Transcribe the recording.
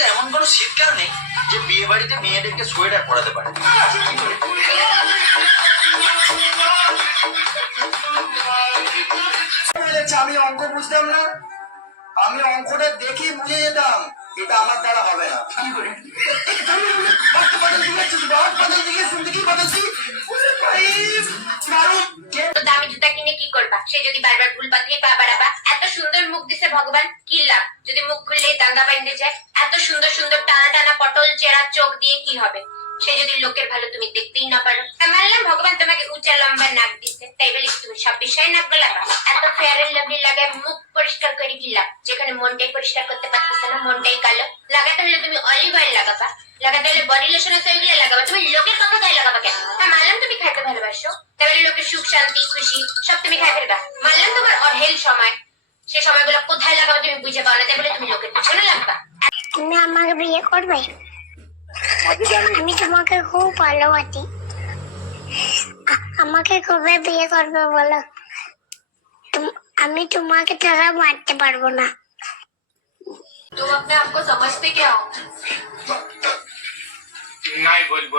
পৃথিবীতে এমন কোনো শীতকাল নেই যে বিয়ে বাড়িতে মেয়েদেরকে সোয়েটার পরাতে পারে। আমি অঙ্ক বুঝতাম না। আমি অঙ্কটা দেখি বুঝে যেতাম এটা আমার দ্বারা হবে না। সে যদি বারবার ভুল পাতিয়ে পা বাড়াবা, এত সুন্দর মুখ দিছে ভগবান, কি লাভ? যদি মুখ খুললে দাঙ্গা বাইন্দে যায়, এত সুন্দর সুন্দর টানা টানা পটল চেরা চোখ দিয়ে কি হবে? সে যদি লোকের ভালো তুমি দেখতেই না পারো। মানলাম ভগবান তোমাকে উঁচা লম্বা নাক দিছে। তাই বলে তুমি সব বিষয়ে নাক গলাবা? এত ফেয়ার এন্ড লাভলি লাগায় মুখ পরিষ্কার করে কি লাভ? যেখানে মনটাই পরিষ্কার করতে পারতেছে না, মনটাই কালো। লাগাতে হলে তুমি অলিভ অয়েল লাগাবা। লাগাতে হলে বডি লোশন আছে, ওইগুলো লাগাবা। তুমি তাহলে লোকের সুখ শান্তি খুশি সব তুমি খাই ফেলবা মানলাম তোমার অঢেল সময় সে সময়গুলো কোথায় লাগাবো তুমি বুঝে পাও না তাই বলে তুমি লোকের পিছনে লাগবা তুমি আমাকে বিয়ে করবে আমি তোমাকে খুব ভালোবাসি আ- আমাকে কবে বিয়ে করবে বলো তুম- আমি তোমাকে ছাড়া মারতে পারবো না तुम अपने आप को समझते क्या हो নাই বলবো